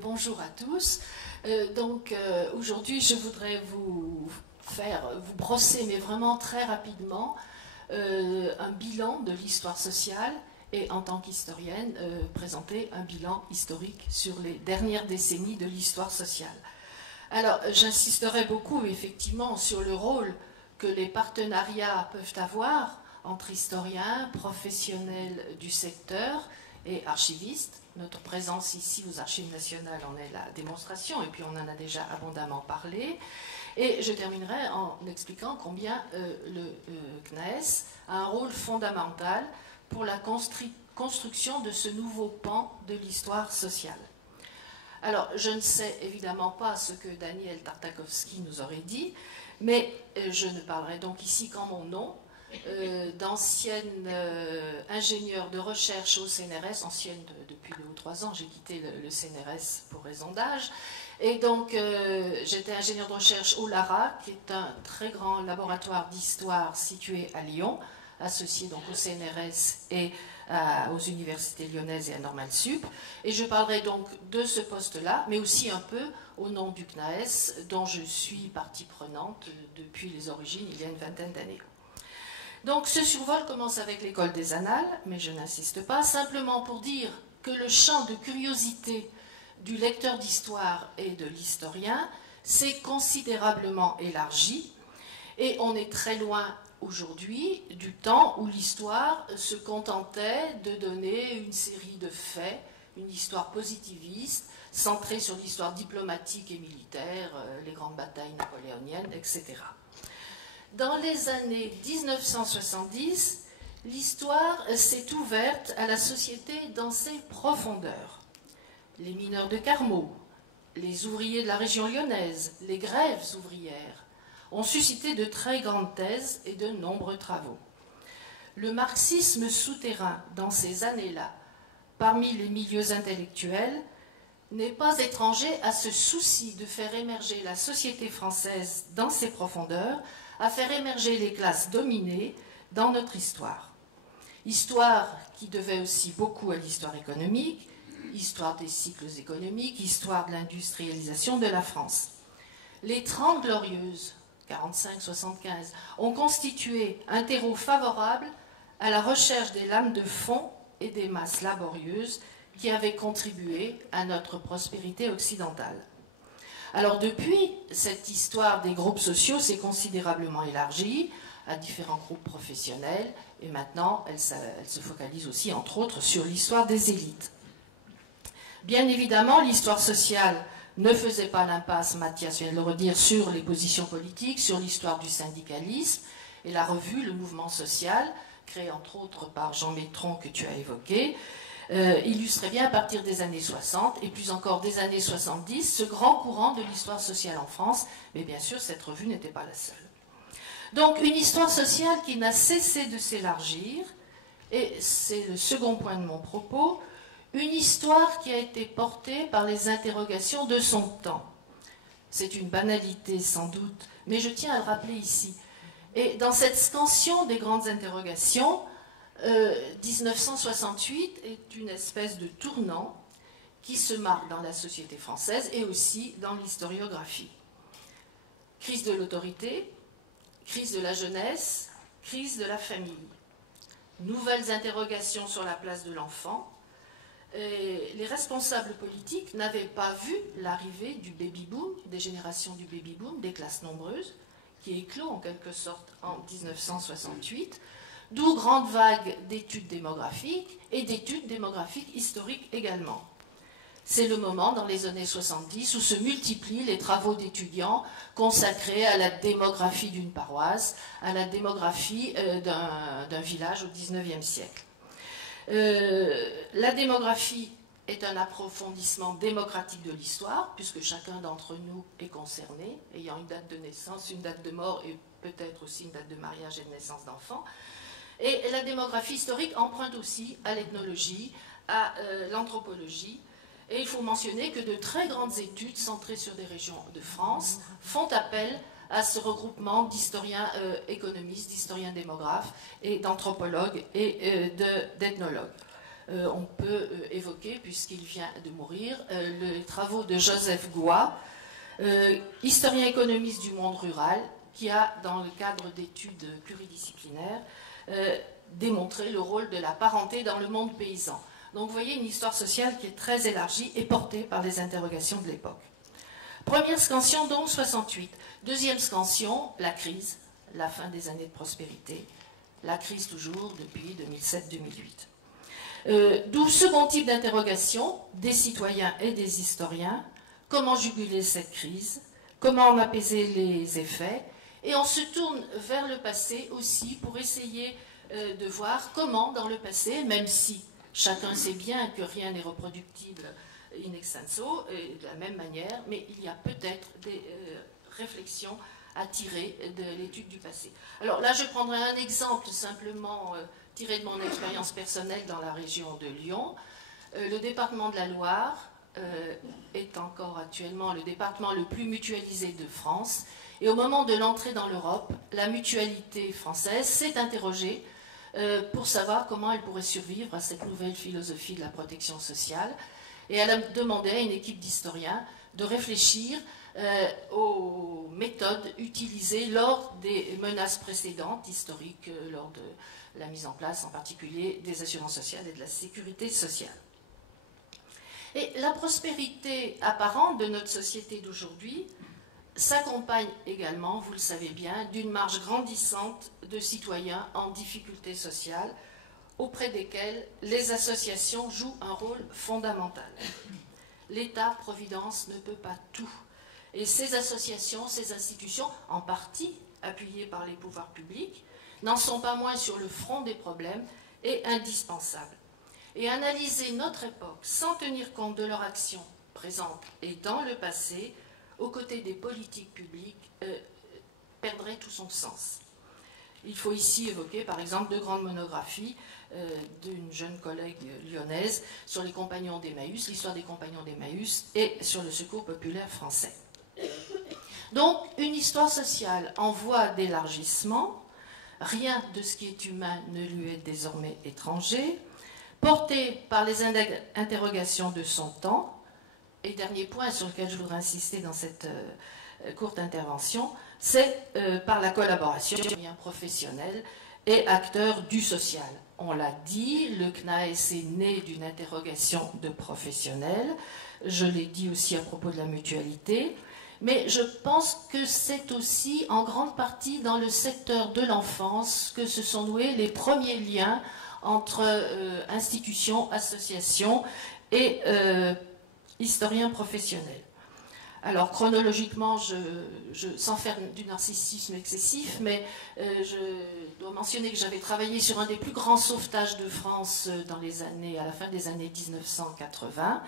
Bonjour à tous. Aujourd'hui, je voudrais vous brosser, mais vraiment très rapidement, un bilan de l'histoire sociale et en tant qu'historienne, présenter un bilan historique sur les dernières décennies de l'histoire sociale. Alors, j'insisterai beaucoup effectivement sur le rôle que les partenariats peuvent avoir entre historiens, professionnels du secteur et archivistes. Notre présence ici aux Archives nationales en est la démonstration, et puis on en a déjà abondamment parlé. Et je terminerai en expliquant combien le CNAES a un rôle fondamental pour la construction de ce nouveau pan de l'histoire sociale. Alors, je ne sais évidemment pas ce que Daniel Tartakovsky nous aurait dit, mais je ne parlerai donc ici qu'en mon nom, d'ancienne ingénieure de recherche au CNRS, ancienne depuis 2 ou 3 ans, j'ai quitté le CNRS pour raison d'âge, et donc j'étais ingénieure de recherche au LARA, qui est un très grand laboratoire d'histoire situé à Lyon, associé donc au CNRS et aux universités lyonnaises et à Normal Sup. Et je parlerai donc de ce poste-là, mais aussi un peu au nom du CNAES, dont je suis partie prenante depuis les origines, il y a une vingtaine d'années. Donc ce survol commence avec l'école des Annales, mais je n'insiste pas, simplement pour dire que le champ de curiosité du lecteur d'histoire et de l'historien s'est considérablement élargi, et on est très loin aujourd'hui du temps où l'histoire se contentait de donner une série de faits, une histoire positiviste, centrée sur l'histoire diplomatique et militaire, les grandes batailles napoléoniennes, etc. Dans les années 1970, l'histoire s'est ouverte à la société dans ses profondeurs. Les mineurs de Carmaux, les ouvriers de la région lyonnaise, les grèves ouvrières ont suscité de très grandes thèses et de nombreux travaux. Le marxisme souterrain dans ces années-là, parmi les milieux intellectuels, n'est pas étranger à ce souci de faire émerger la société française dans ses profondeurs, à faire émerger les classes dominées dans notre histoire. Histoire qui devait aussi beaucoup à l'histoire économique, histoire des cycles économiques, histoire de l'industrialisation de la France. Les 30 Glorieuses, 45-75, ont constitué un terreau favorable à la recherche des lames de fond et des masses laborieuses qui avaient contribué à notre prospérité occidentale. Alors depuis, cette histoire des groupes sociaux s'est considérablement élargie à différents groupes professionnels, et maintenant elle se focalise aussi entre autres sur l'histoire des élites. Bien évidemment, l'histoire sociale ne faisait pas l'impasse, Mathias vient de le redire, sur les positions politiques, sur l'histoire du syndicalisme, et la revue Le Mouvement Social, créée entre autres par Jean Métron que tu as évoqué, illustrait bien à partir des années 60 et plus encore des années 70 ce grand courant de l'histoire sociale en France, mais bien sûr cette revue n'était pas la seule. Donc une histoire sociale qui n'a cessé de s'élargir, et c'est le second point de mon propos, une histoire qui a été portée par les interrogations de son temps. C'est une banalité sans doute, mais je tiens à le rappeler ici. Et dans cette scansion des grandes interrogations, 1968 est une espèce de tournant qui se marque dans la société française et aussi dans l'historiographie. Crise de l'autorité, crise de la jeunesse, crise de la famille. Nouvelles interrogations sur la place de l'enfant. Les responsables politiques n'avaient pas vu l'arrivée du baby-boom, des générations du baby-boom, des classes nombreuses, qui éclot en quelque sorte en 1968, d'où grande vague d'études démographiques et d'études démographiques historiques également. C'est le moment, dans les années 70, où se multiplient les travaux d'étudiants consacrés à la démographie d'une paroisse, à la démographie d'un village au XIXe siècle. La démographie est un approfondissement démocratique de l'histoire, puisque chacun d'entre nous est concerné, ayant une date de naissance, une date de mort et peut-être aussi une date de mariage et de naissance d'enfants. Et la démographie historique emprunte aussi à l'ethnologie, à l'anthropologie. Et il faut mentionner que de très grandes études centrées sur des régions de France font appel à ce regroupement d'historiens économistes, d'historiens démographes et d'anthropologues et d'ethnologues. On peut évoquer, puisqu'il vient de mourir, les travaux de Joseph Goix, historien économiste du monde rural, qui a, dans le cadre d'études pluridisciplinaires, démontré le rôle de la parenté dans le monde paysan. Donc vous voyez une histoire sociale qui est très élargie et portée par les interrogations de l'époque. Première scansion, donc 68. Deuxième scansion, la crise, la fin des années de prospérité. La crise toujours depuis 2007-2008. D'où second type d'interrogation des citoyens et des historiens. Comment juguler cette crise? Comment en apaiser les effets? Et on se tourne vers le passé aussi pour essayer de voir comment, dans le passé, même si chacun sait bien que rien n'est reproductible in extenso, de la même manière, mais il y a peut-être des réflexions à tirer de l'étude du passé. Alors là, je prendrai un exemple simplement tiré de mon expérience personnelle dans la région de Lyon. Le département de la Loire est encore actuellement le département le plus mutualisé de France. Et au moment de l'entrée dans l'Europe, la mutualité française s'est interrogée pour savoir comment elle pourrait survivre à cette nouvelle philosophie de la protection sociale. Et elle a demandé à une équipe d'historiens de réfléchir aux méthodes utilisées lors des menaces précédentes, historiques, lors de la mise en place en particulier des assurances sociales et de la sécurité sociale. Et la prospérité apparente de notre société d'aujourd'hui s'accompagne également, vous le savez bien, d'une marge grandissante de citoyens en difficulté sociale, auprès desquels les associations jouent un rôle fondamental. L'État-providence ne peut pas tout. Et ces associations, ces institutions, en partie appuyées par les pouvoirs publics, n'en sont pas moins sur le front des problèmes et indispensables. Et analyser notre époque sans tenir compte de leur action présente et dans le passé, aux côtés des politiques publiques, perdrait tout son sens. Il faut ici évoquer, par exemple, deux grandes monographies d'une jeune collègue lyonnaise sur les compagnons d'Emmaüs, l'histoire des compagnons d'Emmaüs et sur le secours populaire français. Donc, une histoire sociale en voie d'élargissement, rien de ce qui est humain ne lui est désormais étranger, portée par les interrogations de son temps. Et dernier point sur lequel je voudrais insister dans cette courte intervention, c'est par la collaboration professionnelle et acteurs du social. On l'a dit, le CNAES est né d'une interrogation de professionnels, je l'ai dit aussi à propos de la mutualité, mais je pense que c'est aussi en grande partie dans le secteur de l'enfance que se sont noués les premiers liens entre institutions, associations et historiens professionnels. Alors chronologiquement, sans faire du narcissisme excessif, mais je dois mentionner que j'avais travaillé sur un des plus grands sauvetages de France à la fin des années 1980,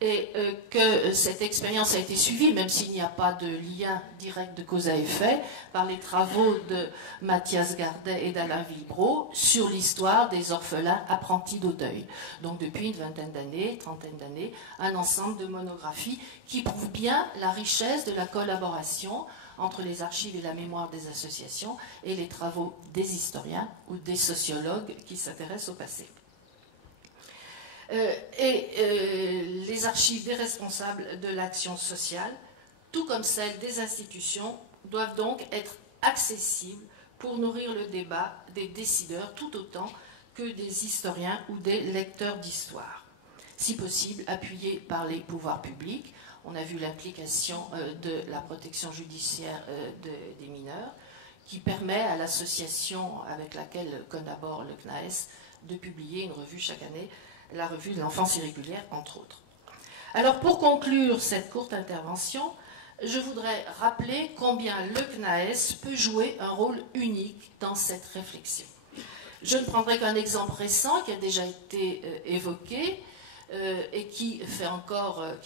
et que cette expérience a été suivie, même s'il n'y a pas de lien direct de cause à effet, par les travaux de Mathias Gardet et d'Alain Villebreau sur l'histoire des orphelins apprentis d'Auteuil. Donc depuis une vingtaine d'années, trentaine d'années, un ensemble de monographies qui prouvent bien la richesse de la collaboration entre les archives et la mémoire des associations et les travaux des historiens ou des sociologues qui s'intéressent au passé. Les archives des responsables de l'action sociale, tout comme celles des institutions, doivent donc être accessibles pour nourrir le débat des décideurs tout autant que des historiens ou des lecteurs d'histoire. Si possible, appuyés par les pouvoirs publics. On a vu l'implication de la protection judiciaire des mineurs, qui permet à l'association avec laquelle collabore le CNAES de publier une revue chaque année, la revue de l'enfance irrégulière, entre autres. Alors, pour conclure cette courte intervention, je voudrais rappeler combien le CNAES peut jouer un rôle unique dans cette réflexion. Je ne prendrai qu'un exemple récent qui a déjà été évoqué et qui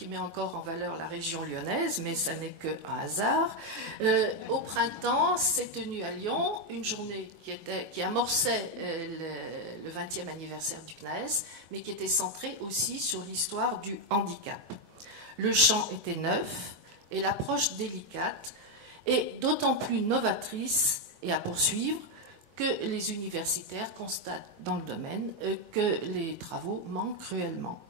met encore en valeur la région lyonnaise, mais ça n'est qu'un hasard. Au printemps, s'est tenue à Lyon une journée qui amorçait le 20e anniversaire du CNAES, mais qui était centrée aussi sur l'histoire du handicap. Le champ était neuf et l'approche délicate, et d'autant plus novatrice et à poursuivre que les universitaires constatent dans le domaine que les travaux manquent cruellement.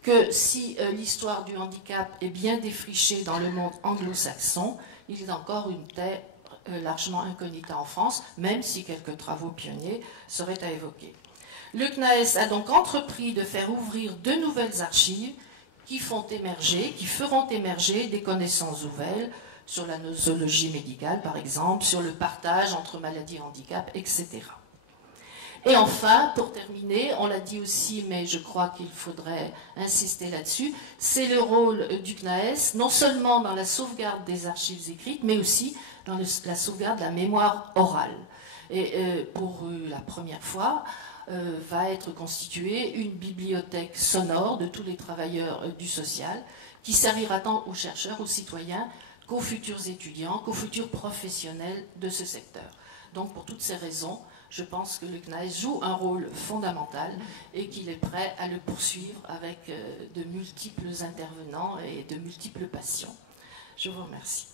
Que si l'histoire du handicap est bien défrichée dans le monde anglo-saxon, il est encore une terre largement incognita en France, même si quelques travaux pionniers seraient à évoquer. Le CNAES a donc entrepris de faire ouvrir de nouvelles archives qui feront émerger des connaissances nouvelles sur la nosologie médicale, par exemple, sur le partage entre maladies et handicap, etc. Et enfin, pour terminer, on l'a dit aussi, mais je crois qu'il faudrait insister là-dessus, c'est le rôle du CNAES, non seulement dans la sauvegarde des archives écrites, mais aussi dans la sauvegarde de la mémoire orale. Et pour la première fois, va être constituée une bibliothèque sonore de tous les travailleurs du social, qui servira tant aux chercheurs, aux citoyens, qu'aux futurs étudiants, qu'aux futurs professionnels de ce secteur. Donc pour toutes ces raisons, je pense que le CNAES joue un rôle fondamental et qu'il est prêt à le poursuivre avec de multiples intervenants et de multiples passions. Je vous remercie.